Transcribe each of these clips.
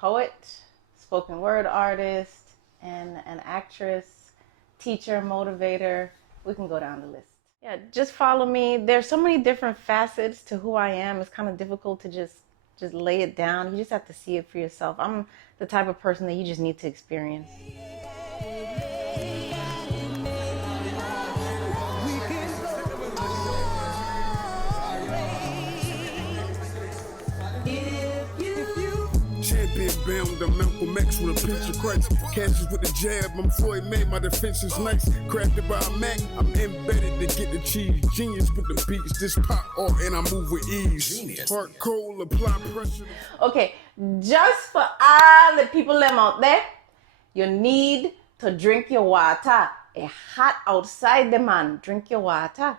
poet, spoken word artist, and an actress, teacher, motivator. We can go down the list. Yeah, just follow me. There's so many different facets to who I am. It's kind of difficult to just lay it down. You just have to see it for yourself. I'm the type of person that you just need to experience. Champion bound to Malcolm X with a pinch of Christ. Catches with the jab, I'm Floyd May, my defense is nice. Crafted by a Mac, I'm embedded to get the cheese. Genius with the beats, this pop art and I move with ease. Genius. Heart cold, apply pressure. Okay, just for all the people them out there, you need to drink your water. It's hot outside the man. Drink your water.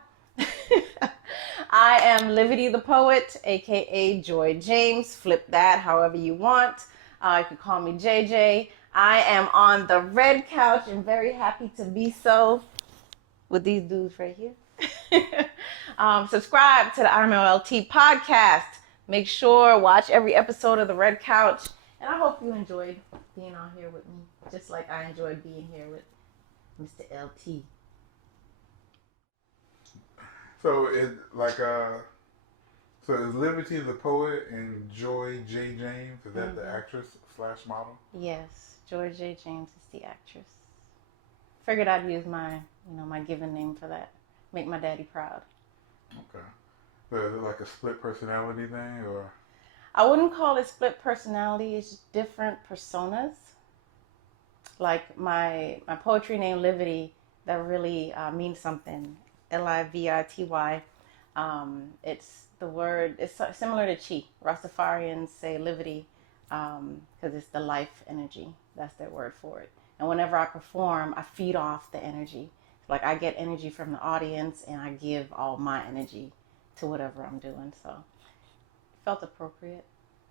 I am Livity the poet, aka Joy James. Flip that however you want. You can call me JJ. I am on the red couch and very happy to be so with these dudes right here. Subscribe to the RMLT podcast. Make sure watch every episode of the Red Couch, and I hope you enjoyed being on here with me, just like I enjoyed being here with Mr. LT. So so is Livity the poet and Joy J. James, is that the actress / model? Yes, Joy J. James is the actress. Figured I'd use my given name for that. Make my daddy proud. Okay. So is it like a split personality thing, or? I wouldn't call it split personality. It's just different personas. Like my poetry name Livity, that really means something. Livity. It's the word. It's similar to chi. Rastafarians say Livity because it's the life energy. That's their word for it. And whenever I perform, I feed off the energy. Like I get energy from the audience, and I give all my energy to whatever I'm doing. So it felt appropriate.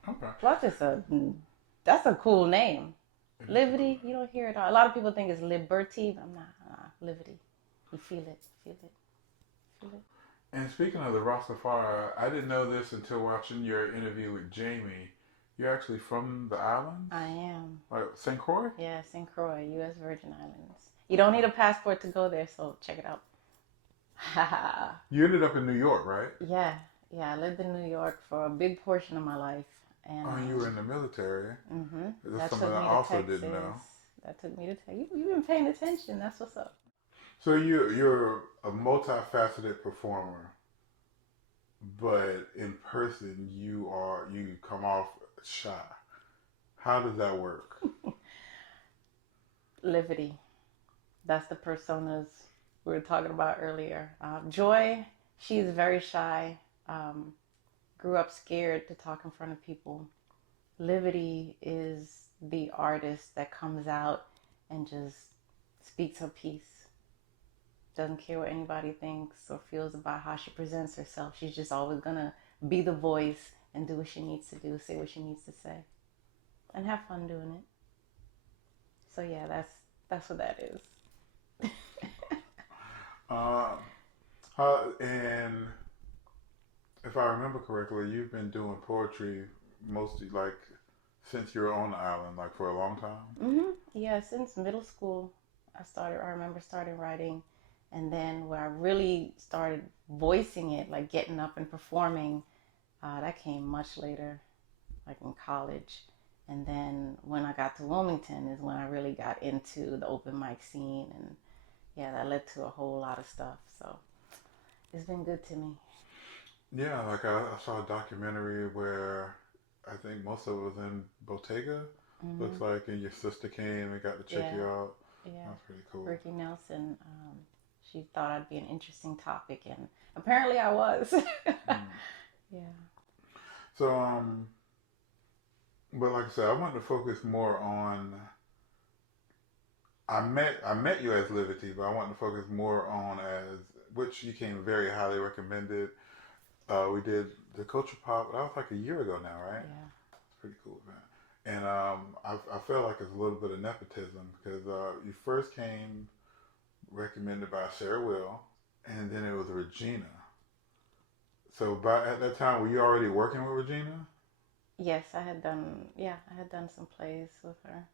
Okay. Plus, that's a cool name. Livity. You don't hear it all. A lot of people think it's Liberty, but I'm not. Livity. You feel it. Feel it. Feel it. And speaking of the Rastafari, I didn't know this until watching your interview with Jamie. You're actually from the islands? I am. Like St. Croix? Yeah, St. Croix, U.S. Virgin Islands. You don't need a passport to go there, so check it out. You ended up in New York, right? Yeah. I lived in New York for a big portion of my life. And you were in the military. Mm-hmm. That's something I also didn't know. That took me to Texas. You've been paying attention. That's what's up. So you're a multifaceted performer, but in person you come off shy. How does that work? Livity. That's the personas we were talking about earlier. Joy, she's very shy. Grew up scared to talk in front of people. Livity is the artist that comes out and just speaks her piece. Doesn't care what anybody thinks or feels about how she presents herself. She's just always gonna be the voice and do what she needs to do, say what she needs to say, and have fun doing it. So yeah, that's what that is. And if I remember correctly, you've been doing poetry mostly like since you were on the island, like for a long time? Mm-hmm. Yeah, since middle school, I remember starting writing. And then where I really started voicing it, like getting up and performing, that came much later, like in college. And then when I got to Wilmington is when I really got into the open mic scene. And yeah, that led to a whole lot of stuff. So it's been good to me. Yeah, like I saw a documentary where I think most of it was in Bottega. Mm-hmm. Looks like, and your sister came and got to check you out. Yeah, that's pretty cool. Ricky Nelson. She thought I'd be an interesting topic, and apparently I was. Yeah. So, but like I said, I wanted to focus more on. I met you as Livity, but I wanted to focus more on as which you came very highly recommended. We did the Culture Pop. That was like a year ago now, right? Yeah. It's pretty cool, man. And I feel like it's a little bit of nepotism because you first came recommended by Sarah Will, and then it was Regina. So at that time, were you already working with Regina? Yes, I had done. Yeah, I had done some plays with her.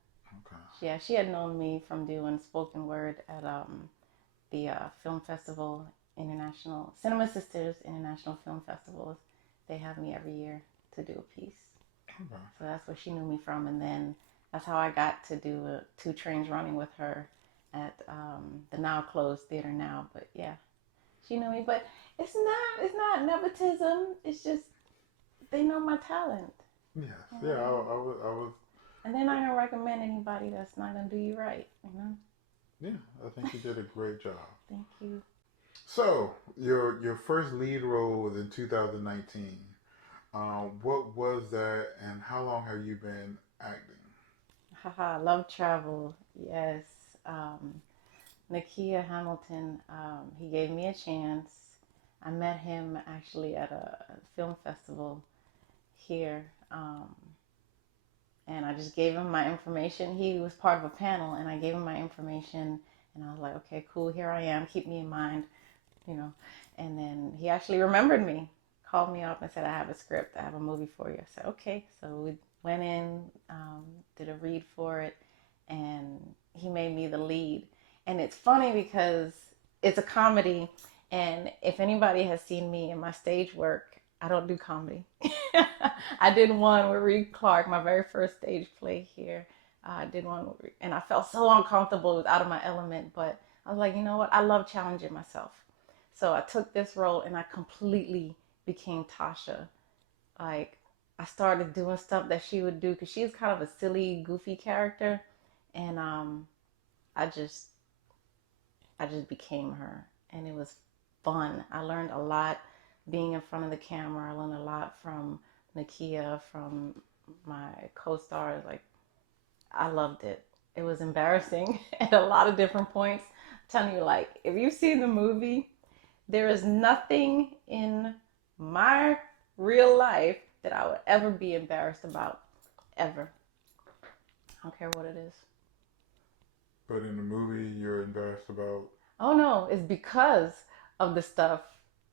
Okay. Yeah, she had known me from doing spoken word at the film festival, International Cinema Sisters International Film Festivals. They have me every year to do a piece. Okay. So that's where she knew me from, and then that's how I got to do Two Trains Running with her at the now closed Theater Now. But yeah, she knew me. But it's not nepotism. It's just they know my talent. Yes. Yeah. I was. And they're not gonna recommend anybody that's not gonna do you right, you know. Yeah. I think you did a great job. Thank you. So your first lead role was in 2019. What was that, and how long have you been acting? Haha, love travel. Yes. Nakia Hamilton, he gave me a chance. I met him actually at a film festival here. And I just gave him my information. He was part of a panel, and I gave him my information. And I was like, okay, cool, here I am. Keep me in mind, you know. And then he actually remembered me, called me up and said, I have a script. I have a movie for you. I said, okay. So we went in, did a read for it, and he made me the lead. And it's funny because it's a comedy. And if anybody has seen me in my stage work, I don't do comedy. I did one with Reed Clark, my very first stage play here. I did one, and I felt so uncomfortable. It was out of my element, but I was like, you know what? I love challenging myself. So I took this role, and I completely became Tasha. Like, I started doing stuff that she would do because she's kind of a silly, goofy character, and I just became her, and it was fun. I learned a lot being in front of the camera. I learned a lot from Nakia, from my co-stars. Like, I loved it. It was embarrassing at a lot of different points. I'm telling you, like, if you've seen the movie, there is nothing in my real life that I would ever be embarrassed about, ever. I don't care what it is. But in the movie, you're embarrassed about. Oh no, it's because of the stuff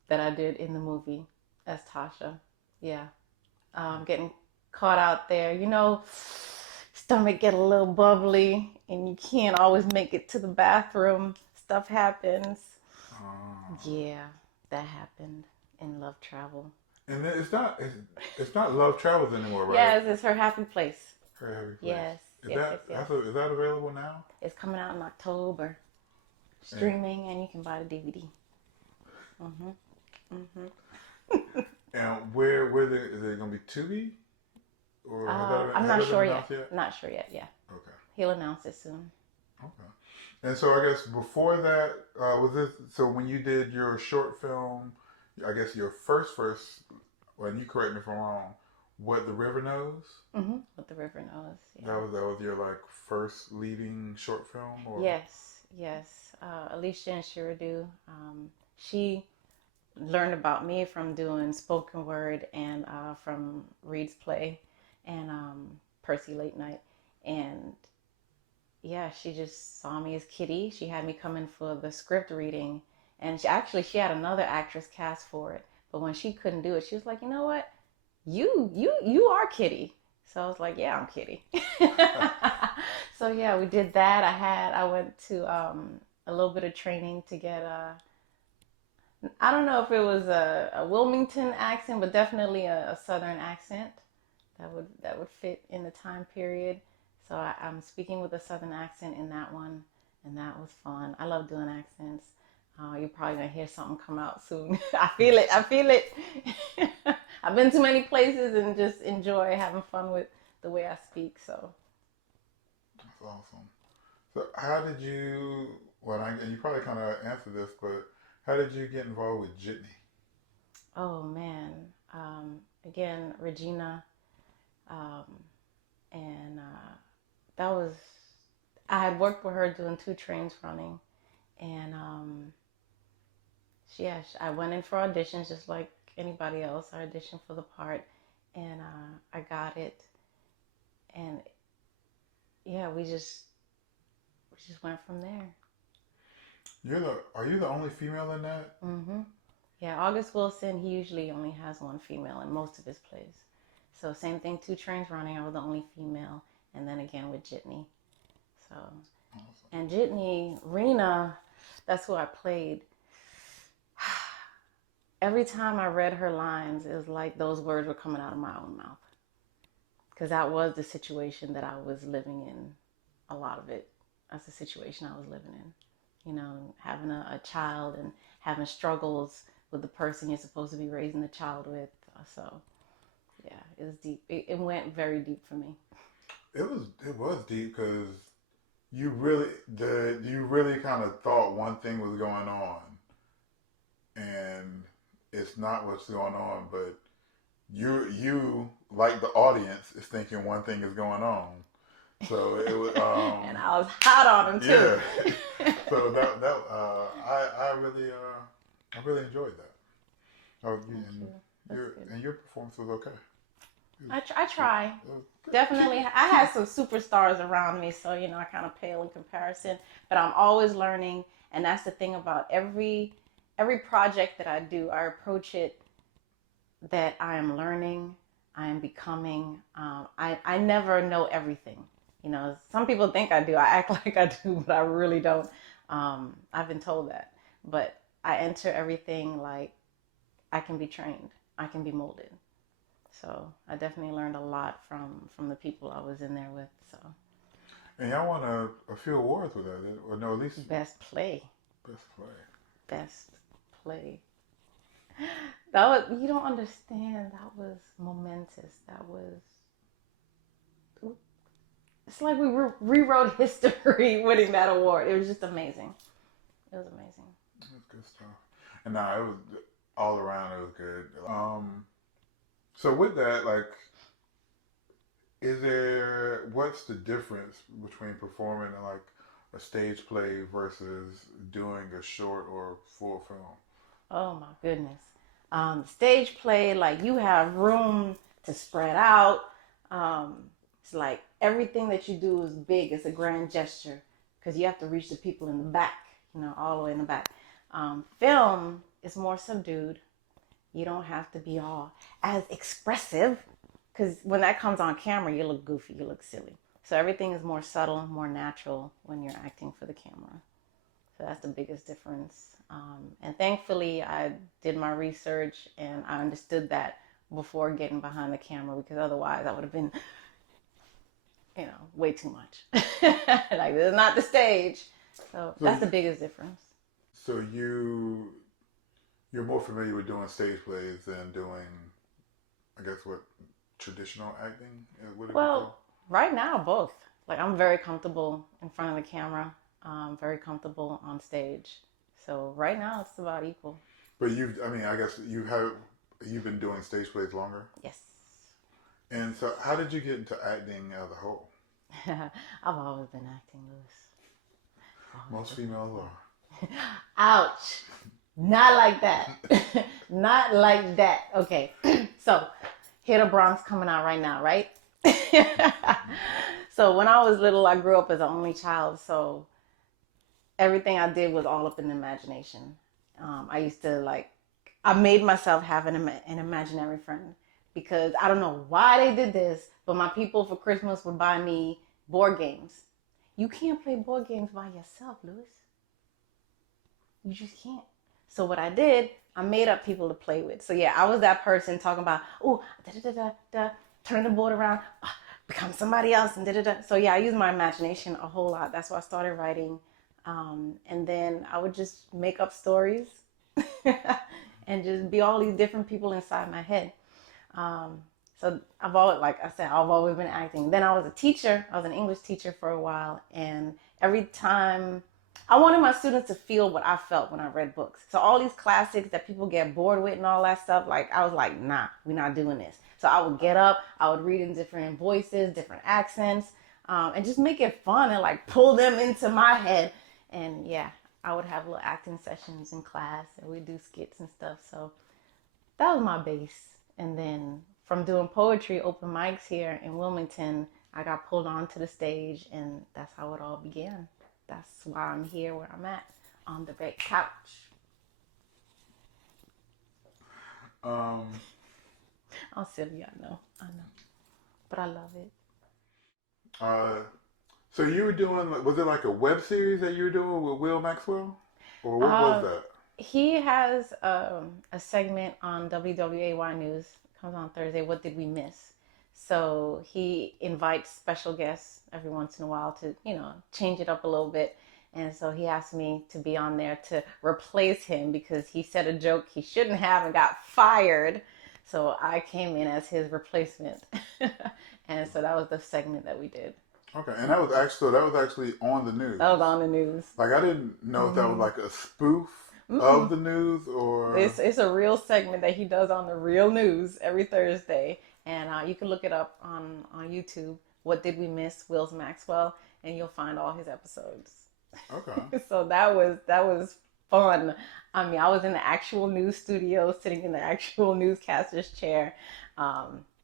that I did in the movie as Tasha. Yeah. Getting caught out there, you know, stomach get a little bubbly and you can't always make it to the bathroom. Stuff happens. Yeah, that happened in Love Travel. And it's not Love Travels anymore, right? Yes, it's Her Happy Place. Her Happy Place. Yes, yes. Is that available now? It's coming out in October. Streaming, and you can buy the DVD. And where is it going to be Tubi? Or I'm not sure yet. Not sure yet. Yeah. Okay. He'll announce it soon. Okay. And so I guess before that, was this, so when you did your short film, I guess your first, well, and you correct me if I'm wrong, What the River Knows? Mm-hmm. What the River Knows. Yeah. That was your like first leading short film? Or? Yes. Alicia and Shiradu, she learned about me from doing spoken word and from Reed's play and Percy Late Night. And yeah, she just saw me as Kitty. She had me come in for the script reading, and she had another actress cast for it. But when she couldn't do it, she was like, you know what? You are Kitty. So I was like, yeah, I'm Kitty. So yeah, we did that. I went to a little bit of training to get I don't know if it was a Wilmington accent, but definitely a Southern accent that would fit in the time period. So I'm speaking with a Southern accent in that one, and that was fun. I love doing accents. You're probably gonna hear something come out soon. I feel it. I've been to many places and just enjoy having fun with the way I speak. So that's awesome. So how did you? Well, and you probably kind of answered this, but how did you get involved with Jitney? Oh man, again, Regina, and that was, I had worked with her doing Two Trains Running, and I went in for auditions just like anybody else. I auditioned for the part, and I got it, and yeah, we just went from there. Are you the only female in that? Mm-hmm. Yeah, August Wilson, he usually only has one female in most of his plays. So same thing, 2 Trains running. I was the only female, and then again with Jitney. So, and Jitney, Rena, that's who I played. Every time I read her lines, it was like those words were coming out of my own mouth. Because that was the situation that I was living in. A lot of it. That's the situation I was living in. You know, having a child and having struggles with the person you're supposed to be raising the child with. So, yeah, it was deep. It went very deep for me. It was deep because you really kind of thought one thing was going on, and it's not what's going on, but you like the audience is thinking one thing is going on. So it was, and I was hot on him too. Yeah. So that I really enjoyed that. Oh, and your performance was okay. I try. Definitely. I had some superstars around me, so, you know, I kind of pale in comparison. But I'm always learning, and that's the thing about every project that I do. I approach it that I am learning, I am becoming. I never know everything. You know, some people think I do. I act like I do, but I really don't. I've been told that. But I enter everything like I can be trained. I can be molded. So I definitely learned a lot from the people I was in there with. So. And y'all won a few awards with that, or no, at least Best play. Best play. Best play. That was, you don't understand. That was momentous. That was. It's like we rewrote history winning that award. It was just amazing. It was amazing. It was good stuff. And nah, it was all around. It was good. So with that, like, what's the difference between performing in like a stage play versus doing a short or full film? Oh my goodness. Stage play, like you have room to spread out. It's like everything that you do is big. It's a grand gesture because you have to reach the people in the back, you know, all the way in the back. Film is more subdued. You don't have to be all as expressive because when that comes on camera, you look goofy, you look silly. So everything is more subtle, more natural when you're acting for the camera. So that's the biggest difference. And thankfully, I did my research and I understood that before getting behind the camera because otherwise I would have been, you know, way too much. Like, this is not the stage. So that's the biggest difference. So you're more familiar with doing stage plays than doing, I guess, what, traditional acting? Well, right now, both. Like, I'm very comfortable in front of the camera. Very comfortable on stage. So right now, it's about equal. But I guess you've been doing stage plays longer? Yes. And so how did you get into acting as a whole? I've always been acting, Louis. Most females are. Ouch. Not like that. Not like that. Okay. So, Hit the Bronx coming out right now, right? So when I was little, I grew up as an only child. So everything I did was all up in the imagination. I used to I made myself have an imaginary friend because I don't know why they did this, but my people for Christmas would buy me board games. You can't play board games by yourself, Louis. You just can't. So what I did, I made up people to play with. So yeah, I was that person talking about, turn the board around, become somebody else, and da-da-da. So yeah, I used my imagination a whole lot. That's why I started writing. And then I would just make up stories and just be all these different people inside my head. So I've always been acting. Then I was a teacher. I was an English teacher for a while. And every time I wanted my students to feel what I felt when I read books. So all these classics that people get bored with and all that stuff, I was like, nah, we're not doing this. So I would get up, I would read in different voices, different accents, and just make it fun and pull them into my head. And yeah, I would have little acting sessions in class and we'd do skits and stuff. So that was my base. And then from doing poetry, open mics here in Wilmington, I got pulled onto the stage and that's how it all began. That's why I'm here where I'm at, on the red couch. Oh, silly, I know, but I love it. So you were doing, was it like a web series that you were doing with Will Maxwell? Or what was Uh, that? he has a segment on WWAY News. Comes on Thursday. What did we miss? So he invites special guests every once in a while to, change it up a little bit. And so he asked me to be on there to replace him because he said a joke he shouldn't have and got fired. So I came in as his replacement. And so that was the segment that we did. Okay, and that was actually on the news. That was on the news. Like I didn't know if that was like a spoof of Mm-mm. the news or. It's a real segment that he does on the real news every Thursday, and you can look it up on YouTube. What did we miss? Will's Maxwell, and you'll find all his episodes. Okay. So that was fun. I mean, I was in the actual news studio, sitting in the actual newscaster's chair,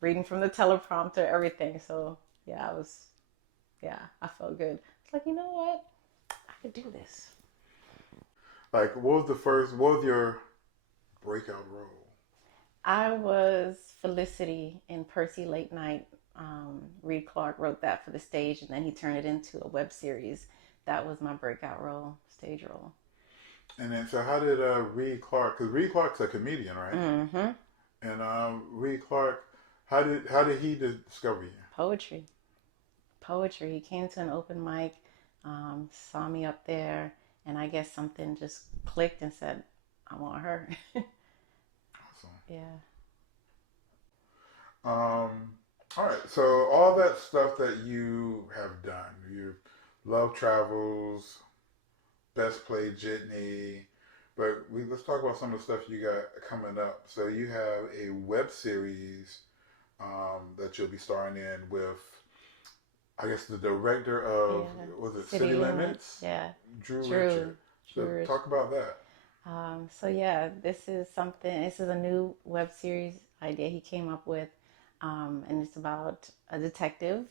reading from the teleprompter, everything. So yeah, I felt good. It's like, you know what? I could do this. Like, what was your breakout role? I was Felicity in Percy Late Night. Reed Clark wrote that for the stage, and then he turned it into a web series. That was my breakout role, stage role. And then, so how did Reed Clark? Because Reed Clark's a comedian, right? Mm-hmm. And Reed Clark, how did he discover you? Poetry. He came to an open mic, saw me up there, and I guess something just clicked and said, "I want her." Awesome. Yeah. All right. So all that stuff that you have done, you love travels, best play jitney, but let's talk about some of the stuff you got coming up. So you have a web series that you'll be starring in with, I guess, the director of, was it City Limits? Yeah. Drew Richard. So talk about that. So yeah, this is a new web series idea he came up with. And it's about a detective,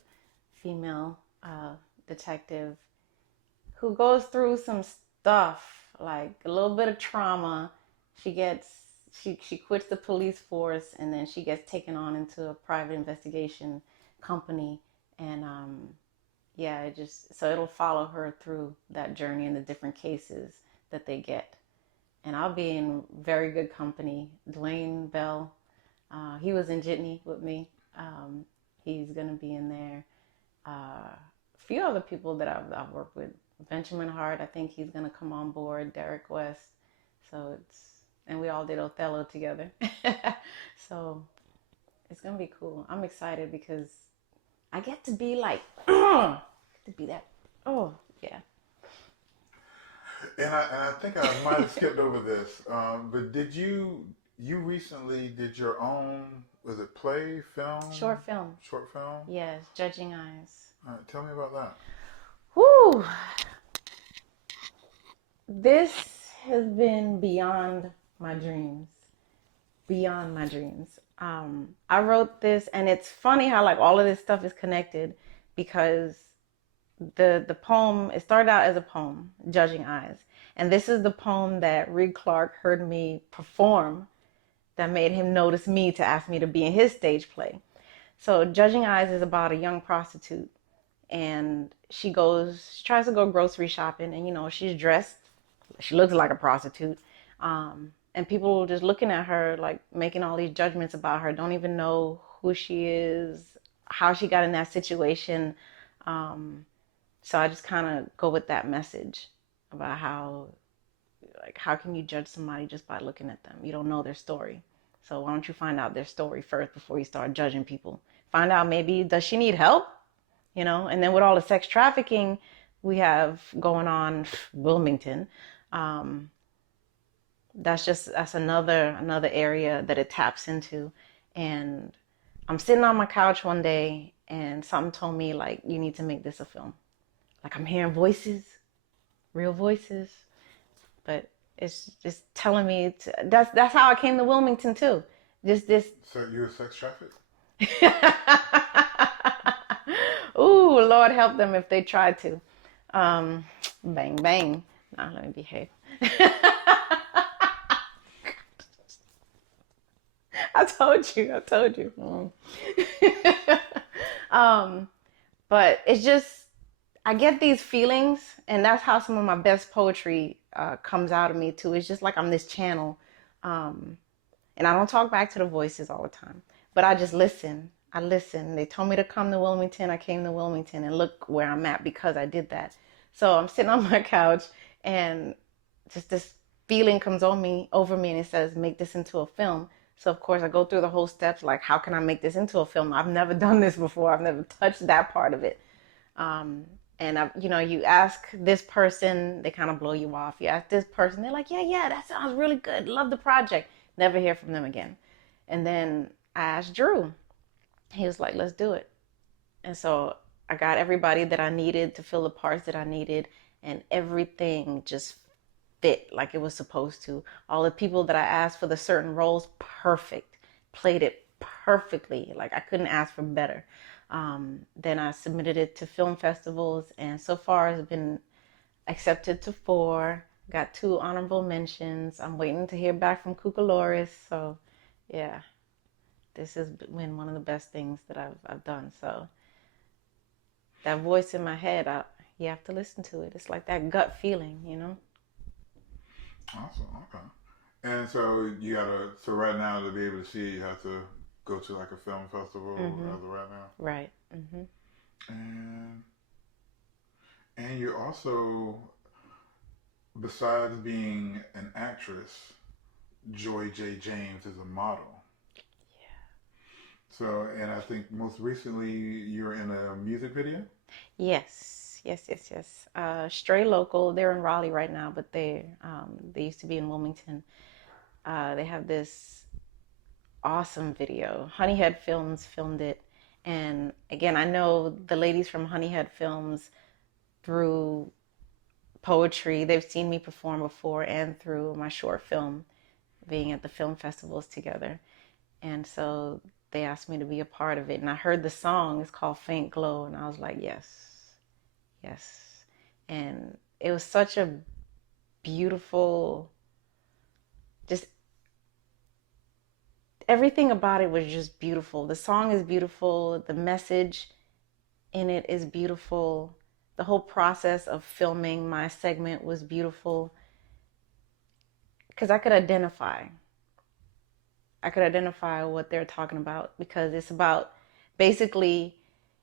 female detective, who goes through some stuff, like a little bit of trauma. She quits the police force, and then she gets taken on into a private investigation company. And so it'll follow her through that journey and the different cases that they get. And I'll be in very good company. Dwayne Bell, he was in Jitney with me. He's gonna be in there. A few other people that I've worked with. Benjamin Hart, I think he's gonna come on board. Derek West. And we all did Othello together. So it's gonna be cool. I'm excited because I get to be like, to be that. Oh yeah. And I think I might have skipped over this, but did you recently did your own, was it play, film? Short film. Short film? Yes, Judging Eyes. All right, tell me about that. Whew. This has been beyond my dreams. Beyond my dreams. I wrote this, and it's funny how like all of this stuff is connected because the poem, it started out as a poem, Judging Eyes. And this is the poem that Reed Clark heard me perform that made him notice me to ask me to be in his stage play. So Judging Eyes is about a young prostitute, and she tries to go grocery shopping, and she's dressed, she looks like a prostitute. And people just looking at her, like making all these judgments about her, don't even know who she is, how she got in that situation. So I just kind of go with that message about how can you judge somebody just by looking at them? You don't know their story. So why don't you find out their story first before you start judging people? Find out, maybe, does she need help? And then with all the sex trafficking we have going on Wilmington, that's another area that it taps into. And I'm sitting on my couch one day and something told me, like, you need to make this a film. Like, I'm hearing voices, real voices, but it's just telling me that's how I came to Wilmington too. Just this. So you were sex trafficked? Ooh, Lord help them if they tried to. Bang, bang. Now let me behave. I I told you. But it's just, I get these feelings, and that's how some of my best poetry comes out of me too. It's just like I'm this channel, and I don't talk back to the voices all the time, but I just listen. I listen. They told me to come to Wilmington. I came to Wilmington, and look where I'm at because I did that. So I'm sitting on my couch, and just this feeling comes over me, and it says, make this into a film. So of course I go through the whole steps, like, how can I make this into a film? I've never done this before. I've never touched that part of it. And you ask this person, they kind of blow you off. You ask this person, they're like, yeah, that sounds really good. Love the project. Never hear from them again. And then I asked Drew. He was like, let's do it. And so I got everybody that I needed to fill the parts that I needed, and everything just fit like it was supposed to. All the people that I asked for the certain roles, perfect. Played it perfectly. Like, I couldn't ask for better. Then I submitted it to film festivals, and so far it's been accepted to 4. Got 2 honorable mentions. I'm waiting to hear back from Cucaloris. So, yeah, this has been one of the best things that I've done. So, that voice in my head, you have to listen to it. It's like that gut feeling, Awesome. Okay. And so so right now to be able to see it, you have to go to like a film festival as of right now. Right. Mm-hmm. And you're also, besides being an actress, Joy J. James is a model. Yeah. So, and I think most recently you're in a music video? Yes. Stray Local, they're in Raleigh right now, but they used to be in Wilmington. They have this awesome video. Honeyhead Films filmed it. And again, I know the ladies from Honeyhead Films through poetry. They've seen me perform before, and through my short film, being at the film festivals together. And so they asked me to be a part of it. And I heard the song, it's called Faint Glow. And I was like, yes. And it was such a beautiful, just everything about it was just beautiful. The song is beautiful. The message in it is beautiful. The whole process of filming my segment was beautiful because I could identify what they're talking about, because it's about basically,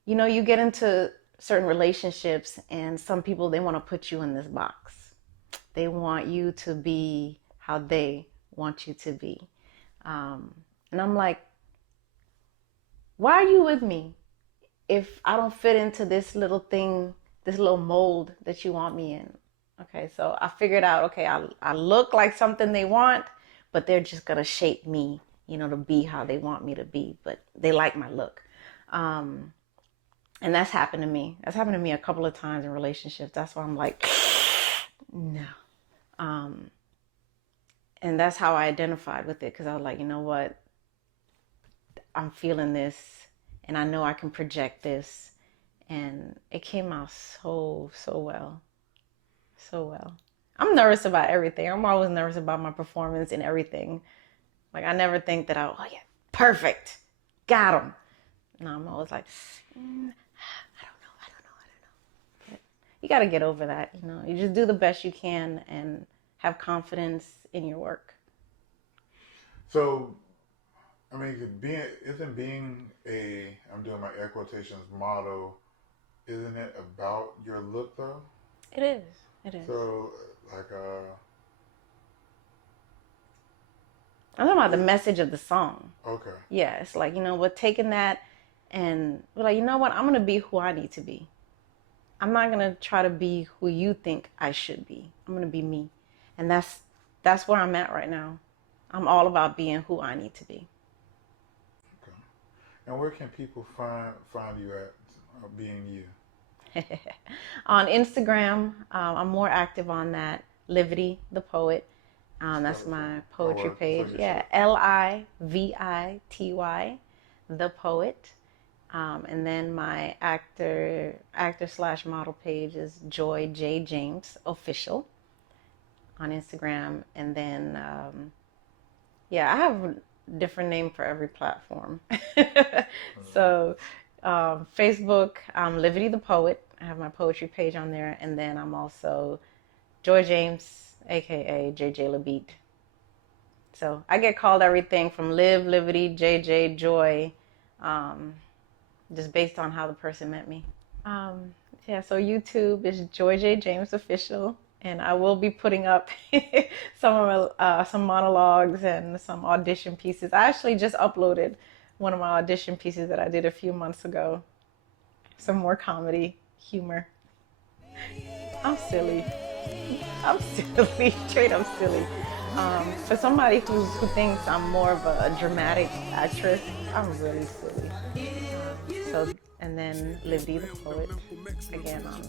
you get into certain relationships, and some people, they want to put you in this box. They want you to be how they want you to be. And I'm like, why are you with me if I don't fit into this little thing, this little mold that you want me in? Okay, so I figured out, okay, I look like something they want, but they're just going to shape me, to be how they want me to be. But they like my look. And that's happened to me. That's happened to me a couple of times in relationships. That's why I'm like, no. And that's how I identified with it, because I was like, you know what? I'm feeling this, and I know I can project this. And it came out so well. So well. I'm nervous about everything. I'm always nervous about my performance and everything. Like, I never think that perfect. Got him. No, I'm always like, I don't know. But you got to get over that, You just do the best you can and have confidence in your work. So, I mean, isn't being I'm doing my air quotations, model, isn't it about your look, though? It is. So, like, I'm talking about the message of the song. Okay. Yeah, it's like, we're taking that, and we're like, you know what? I'm going to be who I need to be. I'm not going to try to be who you think I should be. I'm going to be me. And that's where I'm at right now. I'm all about being who I need to be. Okay. And where can people find you at being you? On Instagram, I'm more active on that. Livity, the poet. That's my poetry page. Yeah, Livity, the poet. And then my actor/model page is Joy J. James Official on Instagram. And then, I have different name for every platform. So Facebook, I'm Livity the Poet. I have my poetry page on there. And then I'm also Joy James, aka JJ LaBeat. So I get called everything from Liv, Livity, JJ, Joy, just based on how the person met me. Yeah, so YouTube is Joy J James Official, and I will be putting up some monologues and some audition pieces. I actually just uploaded one of my audition pieces that I did a few months ago. Some more comedy, humor. I'm silly. Straight up silly. For somebody who thinks I'm more of a dramatic actress, I'm really silly. So, and then Livity the Poet, again, on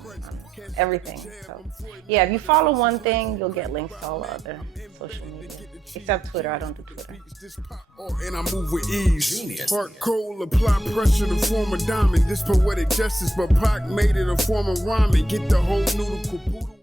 everything. So, yeah, if you follow one thing, you'll get links to all the other social media. Except Twitter, I don't do Twitter. And I move with ease. Genius. Heart cold, apply pressure to form a diamond. This poetic justice, but Pac made it a form of rhyming. Get the whole noodle caboodle.